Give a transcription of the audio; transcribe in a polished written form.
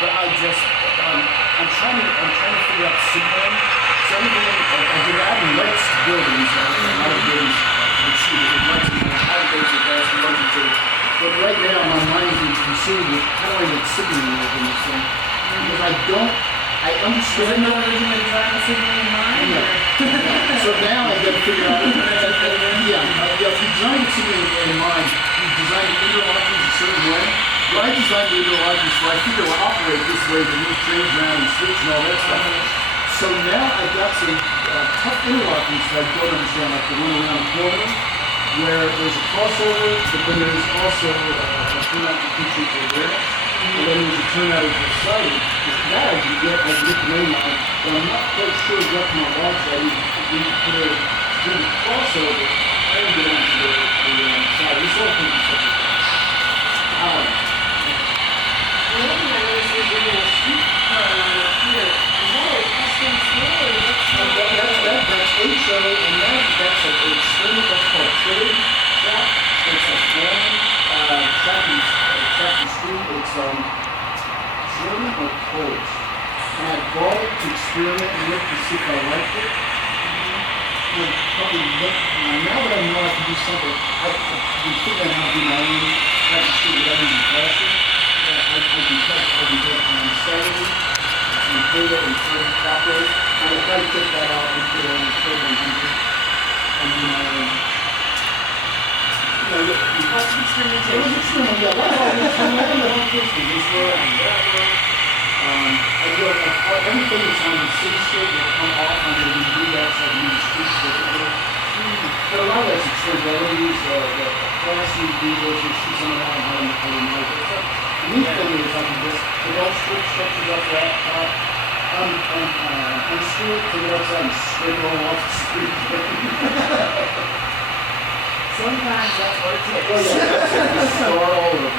but I'm trying to figure out signaling. So everything, I did adding lights to buildings, a lot of buildings, which it lights in the high days of gas and lights to. But right now, my mind is consumed with how do I get signaling within this thing? Because I understand. Was it not originally designed with signal in mind? Yeah. So now I got to figure out, if you design the signal in mind, you design the interlocking a certain way. Well, I designed the interlocking so I think it will operate this way to move trains around and switch and all that stuff. So now I've got some tough interlockings that I don't understand, like the one around the corner, where there's a crossover, but then there's also a turnout to feature for awareness, and then there's a turnout to the side. That I can get the main line, but I'm not quite sure what my logs I need to put a do the crossover and get onto the side. This whole thing is such a Well, one thing I noticed is you're doing a street car line up here. Is that a custom tool or is that that's HO, and that's a extended, that's called trade track. It's a foreign tracking street. It's German or Polish. And I bought it to experiment with to see if I liked it. And probably now that I know I can do something, I've been figuring out how to do my own tracking street without using plastic. I can do it on Saturday. And data and sort of operate, and if I take that out and put it on the program, and you have some experimentation? it was extremely, yeah, one of all this, one of the whole system is where I'm at. I do everything that's on the city street will come off under the do that, so I can use the street specifically. But a lot of that's extreme, I don't use the plastic diesels, you see some of that on how you know it. The neat thing is I can just develop strip structures up that top, unscrew it, take it outside and scrape it all off the street. Sometimes that's what it takes. Oh yeah, start all over.